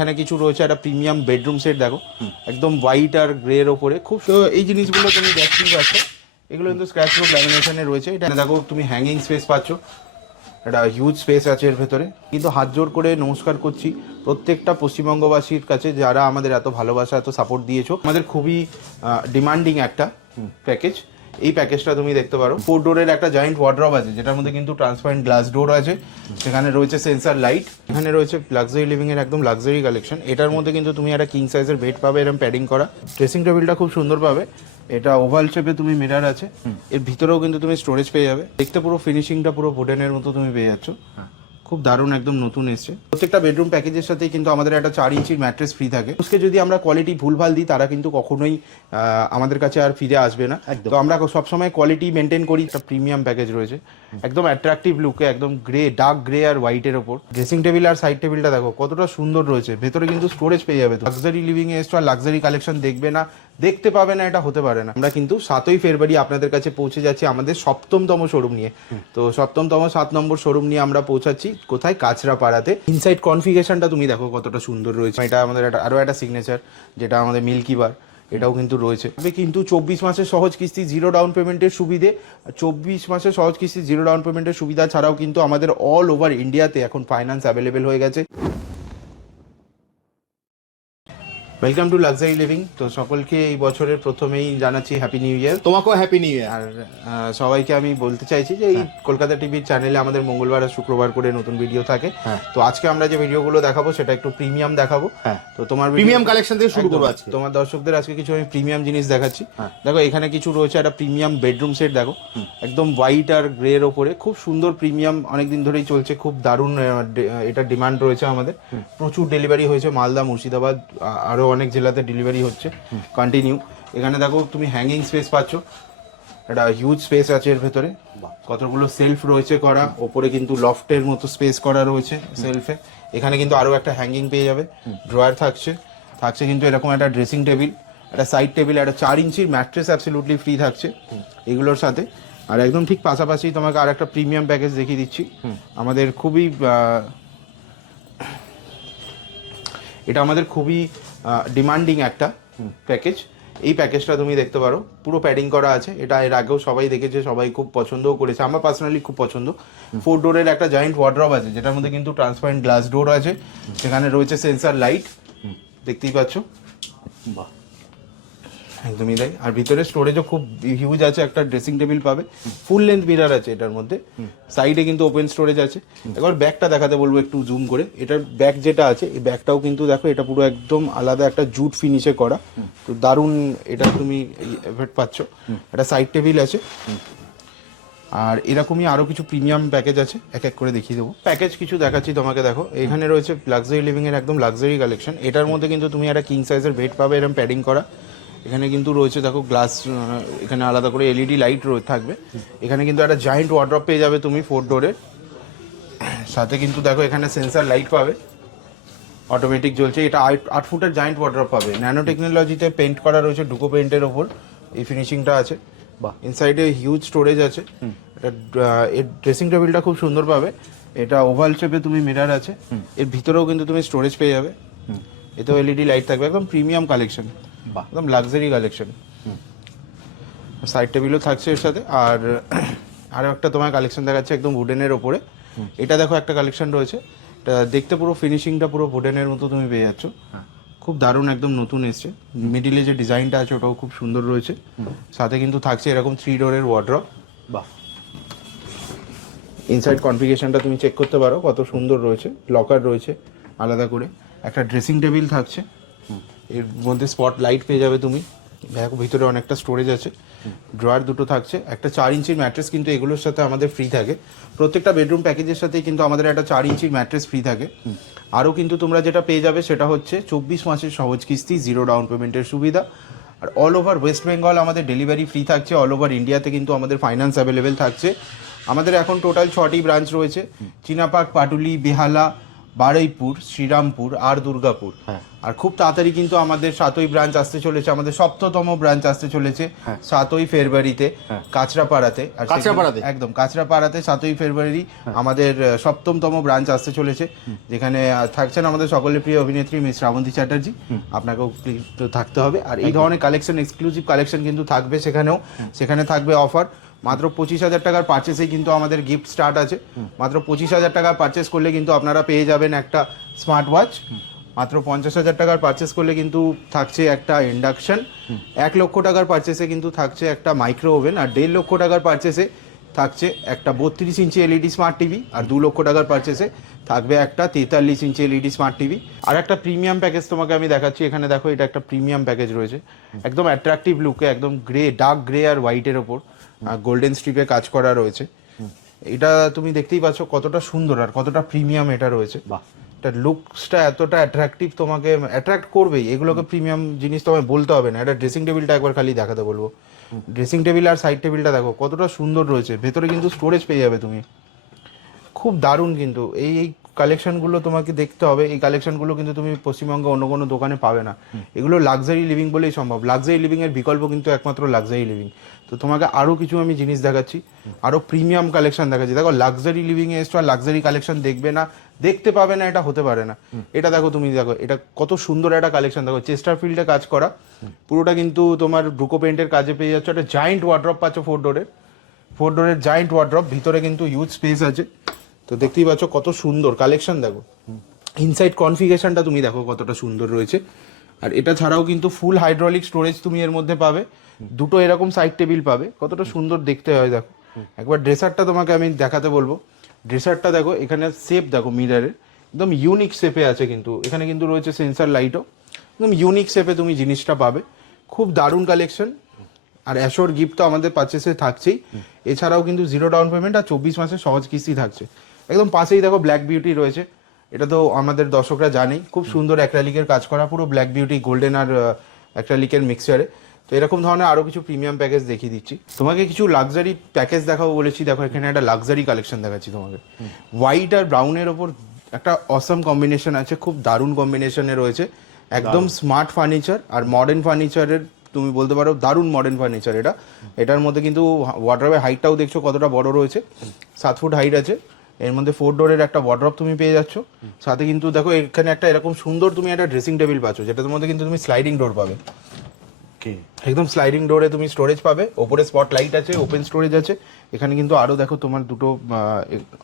এখানে কিছু রয়েছে একটা প্রিমিয়াম বেডরুম সেট, দেখো একদম হোয়াইট আর গ্রে এর ওপরে খুব এই জিনিসগুলো তুমি দেখতেই পাচ্ছ, এগুলো কিন্তু স্ক্র্যাচ প্রুফ ল্যামিনেশনে রয়েছে। এটা দেখো তুমি হ্যাঙ্গিং স্পেস পাচ্ছ, একটা হিউজ স্পেস আছে এর ভেতরে। কিন্তু হাত জোর করে নমস্কার করছি প্রত্যেকটা পশ্চিমবঙ্গবাসীর কাছে যারা আমাদের এত ভালোবাসা এত সাপোর্ট দিয়েছো। আমাদের খুবই ডিমান্ডিং একটা প্যাকেজ। এই প্যাকেজটা তুমি দেখতে পারো, 4 ডোরের একটা জয়েন্ট ওয়ার্ড্রব আছে যেটার মধ্যে কিন্তু ট্রান্সপারেন্ট গ্লাস ডোর আছে, সেখানে রয়েছে সেন্সার লাইট, এখানে রয়েছে লাক্সারি লিভিং এর একদম লাক্সারি কালেকশন। এটার মধ্যে কিন্তু তুমি একটা কিং সাইজের বেড পাবে, এরকম প্যাডিং করা। ড্রেসিং টেবিলটা খুব সুন্দর পাবে, এটা ওভাল শেপে তুমি মিরর আছে, এর ভিতরেও কিন্তু তুমি স্টোরেজ পেয়ে যাবে। দেখতে পুরো ফিনিশিংটা পুরো ভুডেনের মতো তুমি পেয়ে যাচ্ছ, খুব দারুণ একদম নতুন এসছে। প্রত্যেকটা বেডরুম প্যাকেজের সাথে কিন্তু আমাদের একটা 4 ইঞ্চির ম্যাট্রেস ফ্রি থাকে। उसके যদি আমরা কোয়ালিটি ভুলভাল দিই তারা কিন্তু কখনোই আমাদের কাছে আর ফিরে আসবে না। তো আমরা সবসময় কোয়ালিটি মেনটেন করি। একটা প্রিমিয়াম প্যাকেজ রয়েছে একদম অ্যাট্রাকটিভ লুকে, একদম গ্রে, ডার্ক গ্রে আর হোয়াইটের ওপর। ড্রেসিং টেবিল আর সাইড টেবিলটা দেখো কতটা সুন্দর রয়েছে, ভেতরে কিন্তু স্টোরেজ পেয়ে যাবে। লাক্সারি লিভিং এ এসছো আর লাক্সারি কালেকশন দেখবে না, দেখতে পাবে না, এটা হতে পারে না। আমরা কিন্তু 7ই ফেব্রুয়ারি আপনাদের কাছে পৌঁছে যাচ্ছি আমাদের 7তম শোরুম নিয়ে। তো 7তম 7 নম্বর শোরুম নিয়ে আমরা পৌঁছাচ্ছি কোথায়, কাঁচরাপাড়াতে। ইনসাইড কনফিগারেশনটা তুমি দেখো কতটা সুন্দর রয়েছে। এটা আমাদের আরো একটা সিগনেচার যেটা আমাদের মিল্কি বার, এটাও কিন্তু রয়েছে। তবে কিন্তু 24 মাসের সহজ কিস্তি, 0 ডাউন পেমেন্টের সুবিধে। 24 মাসের সহজ কিস্তি 0 ডাউন পেমেন্টের সুবিধা ছাড়াও কিন্তু আমাদের অল ওভার ইন্ডিয়াতে এখন ফাইন্যান্স অ্যাভেলেবেল হয়ে গেছে। Welcome to luxury living. তো সকলকে এই বছরের প্রথমেই জানাচ্ছি হ্যাপি নিউ ইয়ার। তোমাকেও হ্যাপি নিউ ইয়ার। আর সবাইকে আমি বলতে চাইছি যে এই কলকাতা টিভির চ্যানেলে আমাদের মঙ্গলবার আর শুক্রবার করে নতুন ভিডিও থাকে। তো আজকে আমরা যে ভিডিওগুলো দেখাবো সেটা একটু প্রিমিয়াম দেখাবো। তো তোমার প্রিমিয়াম কালেকশন থেকে শুরু করবো আজকে। তোমার দর্শকদের আজকে কিছু আমি প্রিমিয়াম জিনিস দেখাচ্ছি। দেখো এখানে কিছু রয়েছে একটা প্রিমিয়াম বেডরুম সেট, দেখো একদম হোয়াইট আর গ্রে এর ওপরে খুব সুন্দর প্রিমিয়াম, অনেকদিন ধরেই চলছে, খুব দারুণ এটা ডিমান্ড রয়েছে আমাদের। প্রচুর ডেলিভারি হয়েছে মালদা, মুর্শিদাবাদ, আরো অনেক জেলাতে ডেলিভারি হচ্ছে কন্টিনিউ। এখানে দেখো তুমি হ্যাঙ্গিং স্পেস পাচ্ছ, একটা হিউজ স্পেস আছে এর ভেতরে, কতগুলো সেলফ রয়েছে করা, ওপরে কিন্তু লফটের মতো স্পেস করা রয়েছে সেলফে। এখানে কিন্তু আরো একটা হ্যাঙ্গিং পেয়ে যাবে, ড্রয়ার থাকছে কিন্তু এরকম একটা ড্রেসিং টেবিল, একটা সাইড টেবিল, একটা 4 ইঞ্চির ম্যাট্রেস অ্যাবসলিউটলি ফ্রি থাকছে এগুলোর সাথে। আর একদম ঠিক পাশাপাশি তোমাকে আর একটা প্রিমিয়াম প্যাকেজ দেখিয়ে দিচ্ছি আমাদের খুবই, এটা আমাদের খুবই ডিমান্ডিং একটা প্যাকেজ। এই প্যাকেজটা তুমি দেখতে পারো, পুরো প্যাডিং করা আছে। এটা এর আগেও সবাই দেখেছে, সবাই খুব পছন্দও করেছে, আমার পার্সোনালি খুব পছন্দ। 4 ডোরের একটা জয়েন্ট ওয়ার্ড্রব আছে যেটার মধ্যে কিন্তু ট্রান্সপারেন্ট গ্লাস ডোর আছে, সেখানে রয়েছে সেন্সার লাইট, দেখতেই পাচ্ছ, বাহ একদমই তাই। আর ভিতরে স্টোরেজও খুব হিউজ আছে, একটা ড্রেসিং টেবিল পাবে, ফুল লেন্থ মিরর আছে এটার মধ্যে, সাইডে কিন্তু ওপেন স্টোরেজ আছে। এবার ব্যাগটা দেখাতে বলবো একটু জুম করে। এটার ব্যাগ যেটা আছে এই ব্যাগটাও কিন্তু দেখো, এটা পুরো একদম আলাদা একটা জুট ফিনিশে করা, তো দারুণ এটা তুমি এফেক্ট পাচ্ছ। একটা সাইড টেবিল আছে, আর এরকমই আরো কিছু প্রিমিয়াম প্যাকেজ আছে, এক এক করে দেখিয়ে দেবো। প্যাকেজ কিছু দেখাচ্ছি তোমাকে, দেখো এখানে রয়েছে লাক্সারি লিভিং এর একদম লাক্সারি কালেকশন। এটার মধ্যে কিন্তু তুমি একটা কিং সাইজের বেড পাবে, এরকম প্যাডিং করা। এখানে কিন্তু রয়েছে দেখো গ্লাস, এখানে আলাদা করে এলইডি লাইট থাকবে। এখানে কিন্তু একটা জায়েন্ট ওয়ার্ড্রপ পেয়ে যাবে তুমি 4 ডোরের সাথে। কিন্তু দেখো এখানে সেন্সার লাইট পাবে, অটোমেটিক জ্বলছে। এটা 8 ফুটের জায়েন্ট ওয়ার্ড্রপ পাবে, ন্যানো টেকনোলজিতে পেন্ট করা রয়েছে, ডুকো পেন্টের ওপর এই ফিনিশিংটা আছে। বা ইনসাইডে হিউজ স্টোরেজ আছে। এর ড্রেসিং টেবিলটা খুব সুন্দর পাবে, এটা ওভাল শেপে তুমি মিরর আছে, এর ভিতরেও কিন্তু তুমি স্টোরেজ পেয়ে যাবে। এতেও এলইডি লাইট থাকবে, একদম প্রিমিয়াম কালেকশন, একদম লাক্সারি কালেকশন। সাইড টেবিলও থাকছে এর সাথে। আর আরও একটা তোমার কালেকশন দেখাচ্ছে একদম উডেনের ওপরে। এটা দেখো একটা কালেকশন রয়েছে, এটা দেখতে পুরো ফিনিশিংটা পুরো উডেনের মতো তুমি পেয়ে যাচ্ছ, খুব দারুণ একদম নতুন এসছে। মিডিলে যে ডিজাইনটা আছে ওটাও খুব সুন্দর রয়েছে, সাথে কিন্তু থাকছে এরকম 3 ডোরের ওয়ার্ড্রপ। বাহ, ইনসাইড কনফিগারেশনটা তুমি চেক করতে পারো কত সুন্দর রয়েছে, লকার রয়েছে আলাদা করে, একটা ড্রেসিং টেবিল থাকছে, এর মধ্যে স্পট লাইট পেয়ে যাবে তুমি, দেখো ভিতরে অনেকটা স্টোরেজ আছে, ড্রয়ার দুটো থাকছে, একটা 4 ইঞ্চির ম্যাট্রেস কিন্তু এগুলোর সাথে আমাদের ফ্রি থাকে। প্রত্যেকটা বেডরুম প্যাকেজের সাথে কিন্তু আমাদের একটা 4 ইঞ্চির ম্যাট্রেস ফ্রি থাকে। আরও কিন্তু তোমরা যেটা পেয়ে যাবে সেটা হচ্ছে 24 মাসের সহজ কিস্তি, 0 ডাউন পেমেন্টের সুবিধা। আর অল ওভার ওয়েস্ট বেঙ্গল আমাদের ডেলিভারি ফ্রি থাকছে, অল ওভার ইন্ডিয়াতে কিন্তু আমাদের ফাইন্যান্স অ্যাভেলেবেল থাকছে। আমাদের এখন টোটাল 6টি ব্রাঞ্চ রয়েছে, চিনাপাক, পাটুলি, বেহালা, বারুইপুর, শ্রীরামপুর আর দুর্গাপুর। হ্যাঁ। আর খুব তাড়াতাড়ি কিন্তু আমাদের 7ই ব্রাঞ্চ আসতে চলেছে, আমাদের 7তম ব্রাঞ্চ আসতে চলেছে 7ই ফেব্রুয়ারিতে কাঁচরাপাড়াতে। আর কাঁচরাপাড়াতে? একদম কাঁচরাপাড়াতে 7ই ফেব্রুয়ারি আমাদের 7তম ব্রাঞ্চ আসতে চলেছে, যেখানে থাকছেন আমাদের সকলের প্রিয় অভিনেত্রী মিস শ্রাবন্তী চ্যাটার্জি। আপনাকেও তো থাকতে হবে। আর এই ধরনের কালেকশন, এক্সক্লুসিভ কালেকশন কিন্তু থাকবে সেখানেও। সেখানে থাকবে অফার, মাত্র 25,000 টাকার পারচেসেই কিন্তু আমাদের গিফট স্টার্ট আছে। মাত্র 25,000 টাকার পারচেস করলে কিন্তু আপনারা পেয়ে যাবেন একটা স্মার্ট ওয়াচ। মাত্র 50,000 টাকার পারচেস করলে কিন্তু থাকছে একটা ইন্ডাকশন। 1 লক্ষ টাকার পারচেসে কিন্তু থাকছে একটা মাইক্রো ওভেন। আর 1.5 লক্ষ টাকার পারচেসে থাকছে একটা 32 ইঞ্চি এলইডি স্মার্ট টিভি। আর 2 লক্ষ টাকার পারচেসে থাকবে একটা 43 ইঞ্চি এলইডি স্মার্ট টিভি। আর একটা প্রিমিয়াম প্যাকেজ তোমাকে আমি দেখাচ্ছি, এখানে দেখো, এটা একটা প্রিমিয়াম প্যাকেজ রয়েছে, একদম অ্যাট্রাকটিভ লুকে, একদম গ্রে, ডার্ক গ্রে আর হোয়াইটের ওপর গোল্ডেন স্ট্রিপে কাজ করা রয়েছে। এটা তুমি দেখতেই পাচ্ছ কতটা সুন্দর আর কতটা প্রিমিয়াম এটা রয়েছে। বাহ, এটা লুকসটা এতটা অ্যাট্রাকটিভ, তোমাকে অ্যাট্রাক্ট করবেই। এগুলোকে প্রিমিয়াম জিনিস তোমায় বলতে হবে না। এটা ড্রেসিং টেবিলটা একবার খালি দেখাতে বলবো। ড্রেসিং টেবিল আর সাইড টেবিলটা দেখো কতটা সুন্দর রয়েছে, ভেতরে কিন্তু স্টোরেজ পেয়ে যাবে তুমি। খুব দারুণ কিন্তু এই এই কালেকশনগুলো তোমাকে দেখতে হবে। এই কালেকশনগুলো কিন্তু তুমি পশ্চিমবঙ্গে অন্য কোনো দোকানে পাবে না। এগুলো লাক্সারি লিভিং বলেই সম্ভব। লাক্সারি লিভিংয়ের বিকল্প কিন্তু একমাত্র লাক্সারি লিভিং। তো তোমাকে আরও কিছু আমি জিনিস দেখাচ্ছি, আরও প্রিমিয়াম কালেকশন দেখাচ্ছি। দেখো, লাক্সারি লিভিংয়ে এসছো আর লাক্সারি কালেকশন দেখবে না, দেখতে পাবে না, এটা হতে পারে না। এটা দেখো, তুমি দেখো এটা কত সুন্দর একটা কালেকশন। দেখো, চেস্টার ফিল্ডে কাজ করা, পুরোটা কিন্তু তোমার ব্রুকো পেইন্টের কাজে পেয়ে যাচ্ছ। একটা জায়েন্ট ওয়ার্ড্রপ পাচ্ছ, 4 ডোরের জায়েন্ট ওয়ার্ড্রপ, ভিতরে কিন্তু হিউজ স্পেস আছে। তো দেখতেই পাচ্ছ কত সুন্দর কালেকশন। দেখো, ইনসাইড কনফিগারেশনটা তুমি দেখো কতটা সুন্দর রয়েছে। আর এটা ছাড়াও কিন্তু ফুল হাইড্রোলিক স্টোরেজ তুমি এর মধ্যে পাবে, দুটো এরকম সাইড টেবিল পাবে, কতটা সুন্দর দেখতে হয়। দেখো, একবার ড্রেসারটা তোমাকে আমি দেখাতে বলবো। ড্রেসারটা দেখো, এখানে শেপ দেখো মিররের, একদম ইউনিক শেপে আছে। কিন্তু এখানে কিন্তু রয়েছে সেন্সার লাইটও, একদম ইউনিক শেপে তুমি জিনিসটা পাবে। খুব দারুণ কালেকশন। আর অ্যাশোর গিফট তো আমাদের পারচেসে থাকছেই। এছাড়াও কিন্তু 0 ডাউন পেমেন্ট আর 24 মাসের সহজ কিস্তি থাকছে। একদম পাশেই দেখো ব্ল্যাক বিউটি রয়েছে, এটা তো আমাদের দর্শকরা জানেই, খুব সুন্দর অ্যাক্রিলিকের কাজ করা, পুরো ব্ল্যাক বিউটি গোল্ডেন আর অ্যাক্রিলিকের মিক্সচারে। তো এরকম ধরনের আরও কিছু প্রিমিয়াম প্যাকেজ দেখিয়ে দিচ্ছি তোমাকে। কিছু লাক্সারি প্যাকেজ দেখাবো বলেছি, দেখো এখানে একটা লাক্সারি কালেকশন দেখাচ্ছি তোমাকে। হোয়াইট আর ব্রাউনের ওপর একটা অসম কম্বিনেশন আছে, খুব দারুণ কম্বিনেশনে রয়েছে। একদম স্মার্ট ফার্নিচার আর মডার্ন ফার্নিচারের, তুমি বলতে পারো দারুণ মডার্ন ফার্নিচার এটা। এটার মধ্যে কিন্তু ওয়ার্ড্রপের হাইটটাও দেখছো কতটা বড় রয়েছে, 7 ফুট হাইট আছে। এর মধ্যে 4 ডোরের একটা ওয়ার্ড্রপ তুমি পেয়ে যাচ্ছ। সাথে কিন্তু দেখো এখানে একটা এরকম সুন্দর তুমি একটা ড্রেসিং টেবিল পাচ্ছ, যেটার মধ্যে কিন্তু তুমি স্লাইডিং ডোর পাবে। একদম স্লাইডিং ডোরে তুমি স্টোরেজ পাবে, ওপরে স্পট লাইট আছে, ওপেন স্টোরেজ আছে। এখানে কিন্তু আরও দেখো তোমার দুটো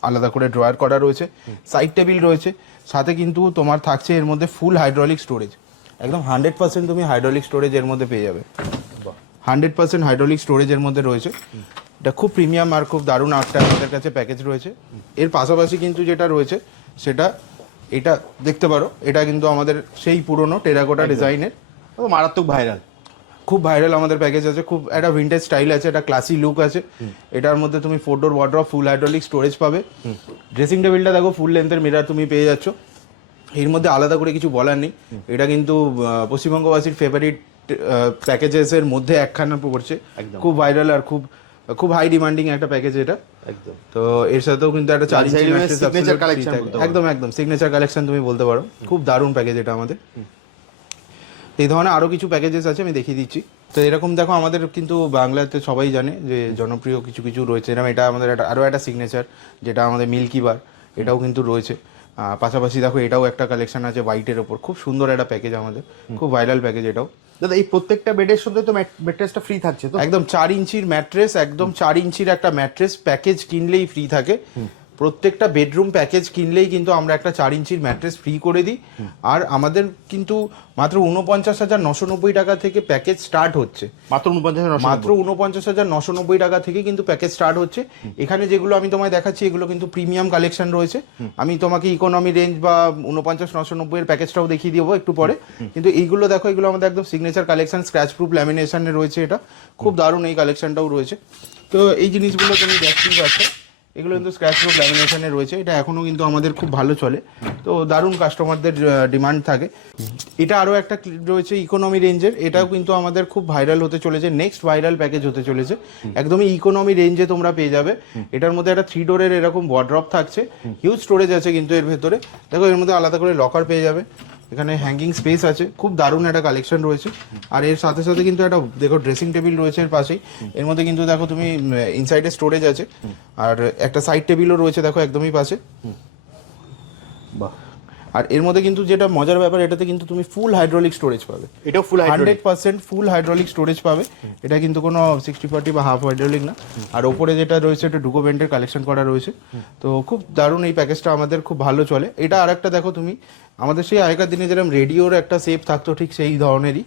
আলাদা করে ড্রয়ার করা রয়েছে, সাইড টেবিল রয়েছে। সাথে কিন্তু তোমার থাকছে এর মধ্যে ফুল হাইড্রোলিক স্টোরেজ, একদম 100% তুমি হাইড্রোলিক স্টোরেজ এর মধ্যে পেয়ে যাবে। 100% হাইড্রোলিক স্টোরেজ এর মধ্যে রয়েছে। এটা খুব প্রিমিয়াম আর খুব দারুণ একটা আমাদের কাছে প্যাকেজ রয়েছে। এর পাশাপাশি কিন্তু যেটা রয়েছে সেটা এটা দেখতে পারো, এটা কিন্তু আমাদের সেই পুরনো টেরাকোটা ডিজাইনের, মারাত্মক ভাইরাল, খুব ভাইরাল আমাদের প্যাকেজ আছে। খুব একটা ভিন্টেজ স্টাইল আছে, একটা ক্লাসি লুক আছে। এটার মধ্যে তুমি 4 ডোর ওয়ার্ড্রপ, ফুল হাইড্রোলিক স্টোরেজ পাবে। ড্রেসিং টেবিলটা দেখো, ফুল লেন্থের মিরর তুমি পেয়ে যাচ্ছ। এর মধ্যে আলাদা করে কিছু বলার নেই, এটা কিন্তু পশ্চিমবঙ্গবাসীর ফেভারিট প্যাকেজেসের মধ্যে একখানা পড়ছে। খুব ভাইরাল আর খুব খুব হাই ডিমান্ডিং একটা প্যাকেজ এটা। একদম। তো এর সাথেও কিন্তু একটা 4 ইঞ্চি সিগনেচার কালেকশন, একদম একদম সিগনেচার কালেকশন তুমি বলতে পারো। খুব দারুণ প্যাকেজ এটা আমাদের। এই ধরনের আরও কিছু প্যাকেজেস আছে, আমি দেখিয়ে দিচ্ছি। তো এরকম দেখো, আমাদের কিন্তু বাংলাতে সবাই জানে যে জনপ্রিয় কিছু কিছু রয়েছে এরকম। এটা আমাদের আরও একটা সিগনেচার, যেটা আমাদের মিল্কি বার, এটাও কিন্তু রয়েছে। পাশাপাশি দেখো এটাও একটা কালেকশন আছে হোয়াইটের ওপর, খুব সুন্দর একটা প্যাকেজ আমাদের, খুব ভাইরাল প্যাকেজ এটাও। দাদা, এই প্রত্যেকটা বেডের সাথে তো ম্যাট্রেসটা ফ্রি থাকছে তো? একদম 4 ইঞ্চির ম্যাট্রেস, একদম 4 ইঞ্চির একটা ম্যাট্রেস প্যাকেজ কিনলেই ফ্রি থাকে। প্রত্যেকটা বেডরুম প্যাকেজ কিনলেই কিন্তু আমরা একটা 4 ইঞ্চির ম্যাট্রেস ফ্রি করে দিই। আর আমাদের কিন্তু মাত্র 49,990 টাকা থেকে প্যাকেজ স্টার্ট হচ্ছে। মাত্র 49,990 টাকা থেকে কিন্তু প্যাকেজ স্টার্ট হচ্ছে। এখানে যেগুলো আমি তোমায় দেখাচ্ছি এগুলো কিন্তু প্রিমিয়াম কালেকশন রয়েছে। আমি তোমাকে ইকোনমি রেঞ্জ বা 49,990 এর প্যাকেজটাও দেখিয়ে দেবো একটু পরে। কিন্তু এইগুলো দেখো, এগুলো আমাদের একদম সিগনেচার কালেকশন, স্ক্র্যাচ প্রুফ ল্যামিনেশনে রয়েছে। এটা খুব দারুণ এই কালেকশনটাও রয়েছে। তো এই জিনিসগুলো তুমি দেখতেই পাচ্ছ, এগুলো কিন্তু স্ক্র্যাচ প্রুফ ল্যামিনেশনে রয়েছে, এটা এখনো কিন্তু আমাদের খুব ভালো চলে, তো দারুণ কাস্টমারদের ডিমান্ড থাকে। এটা আরও একটা রয়েছে ইকোনমি রেঞ্জের, এটাও কিন্তু আমাদের খুব ভাইরাল হতে চলেছে, নেক্সট ভাইরাল প্যাকেজ হতে চলেছে, একদমই ইকোনমি রেঞ্জে তোমরা পেয়ে যাবে। এটার মধ্যে একটা 3 ডোরের এরকম ওয়ার্ড্রপ থাকছে, হিউজ স্টোরেজ আছে কিন্তু এর ভেতরে, দেখো এর মধ্যে আলাদা করে লকার পেয়ে যাবে, এখানে হ্যাঙ্গিং স্পেস আছে, খুব দারুণ একটা কালেকশন রয়েছে। আর এর সাথে সাথে কিন্তু একটা দেখো ড্রেসিং টেবিল রয়েছে এর পাশেই, এর মধ্যে কিন্তু দেখো তুমি ইনসাইডে স্টোরেজ আছে, আর একটা সাইড টেবিলও রয়েছে দেখো একদমই পাশে। বাহ, আর এর মধ্যে কিন্তু যেটা মজার ব্যাপার, এটাতে কিন্তু তুমি ফুল হাইড্রোলিক স্টোরেজ পাবে, এটাও ফুল 100% ফুল হাইড্রোলিক স্টোরেজ পাবে, এটা কিন্তু কোনো 60-40 বা হাফ হাইড্রোলিক না। আর ওপরে যেটা রয়েছে একটা ডুকো বেন্টের কালেকশন করা রয়েছে, তো খুব দারুণ এই প্যাকেজটা আমাদের খুব ভালো চলে। এটা আর একটা দেখো তুমি, আমাদের সেই আগেকার দিনে যেরকম রেডিওর একটা শেপ থাকতো ঠিক সেই ধরনেরই,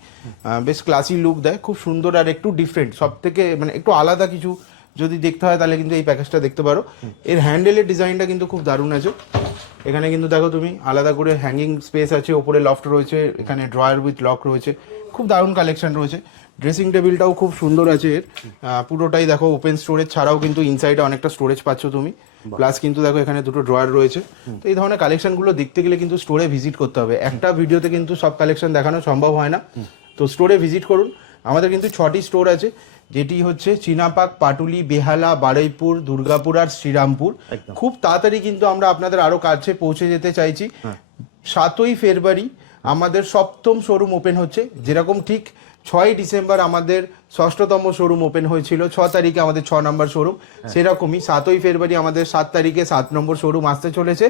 বেশ ক্লাসি লুক দেয়, খুব সুন্দর আর একটু ডিফারেন্ট, সব থেকে মানে একটু আলাদা কিছু যদি দেখতে হয় তাহলে কিন্তু এই প্যাকেজটা দেখতে পারো। এর হ্যান্ডেলের ডিজাইনটা কিন্তু খুব দারুণ আছে, এখানে কিন্তু দেখো তুমি আলাদা করে হ্যাঙ্গিং স্পেস আছে, ওপরে লফট রয়েছে, এখানে ড্রয়ার উইথ লক রয়েছে, খুব দারুণ কালেকশন রয়েছে। ড্রেসিং টেবিলটাও খুব সুন্দর আছে এর, পুরোটাই দেখো ওপেন স্টোরেজ ছাড়াও কিন্তু ইনসাইডে অনেকটা স্টোরেজ পাচ্ছ তুমি, প্লাস কিন্তু দেখো এখানে দুটো ড্রয়ার রয়েছে। তো এই ধরনের কালেকশনগুলো দেখতে গেলে কিন্তু স্টোরে ভিজিট করতে হবে, একটা ভিডিওতে কিন্তু সব কালেকশন দেখানো সম্ভব হয় না, তো স্টোরে ভিজিট করুন। আমাদের কিন্তু 6টি স্টোর আছে, যেটি হচ্ছে চিনাপাক, পাটুলি, বেহালা, বারুইপুর, দুর্গাপুর আর শ্রীরামপুর। খুব তাড়াতাড়ি কিন্তু আমরা আপনাদের আরো কাছে পৌঁছে যেতে চাইছি। 7ই ফেব্রুয়ারি আমাদের 7ম শোরুম ওপেন হচ্ছে, যেরকম ঠিক 6ই ডিসেম্বর আমাদের 6তম শোরুম ওপেন হয়েছিল, 6 তারিখে আমাদের 6 নম্বর শোরুম, সেরকমই 7ই ফেব্রুয়ারি আমাদের 7 তারিখে 7 নম্বর শোরুম আসতে চলেছে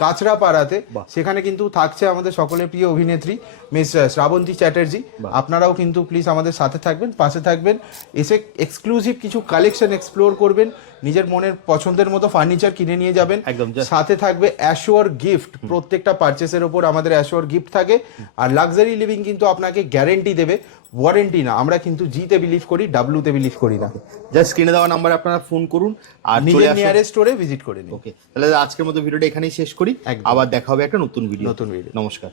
কাঁচরাপাড়াতে। সেখানে কিন্তু থাকছে আমাদের সকলের প্রিয় অভিনেত্রী মিস শ্রাবন্তী চ্যাটার্জি। আপনারাও কিন্তু প্লিজ আমাদের সাথে থাকবেন, পাশে থাকবেন, এসে এক্সক্লুসিভ কিছু কালেকশন এক্সপ্লোর করবেন, নিজের মনের পছন্দের মতো ফার্নিচার কিনে নিয়ে যাবেন। একদম, সাথে থাকবে অ্যাশিওর গিফট, প্রত্যেকটা পারচেসের ওপর আমাদের অ্যাশিওর গিফট থাকে। আর লাক্সারি লিভিং কিন্তু আপনাকে গ্যারেন্টি দেবে, ওয়ারেন্টি না। আমরা কিন্তু জিতে বিলিভ করি, ডাব্লুতে বিলিভ করি না। জাস্ট স্ক্রিনে দেওয়া নাম্বারে আপনারা ফোন করুন আর নিজের নিয়ারেস্ট স্টোরে ভিজিট করে নিন। ওকে, তাহলে আজকের মতো ভিডিওটা এখানেই শেষ করি, আবার দেখা হবে একটা নতুন ভিডিও। নতুন ভিডিও। নমস্কার।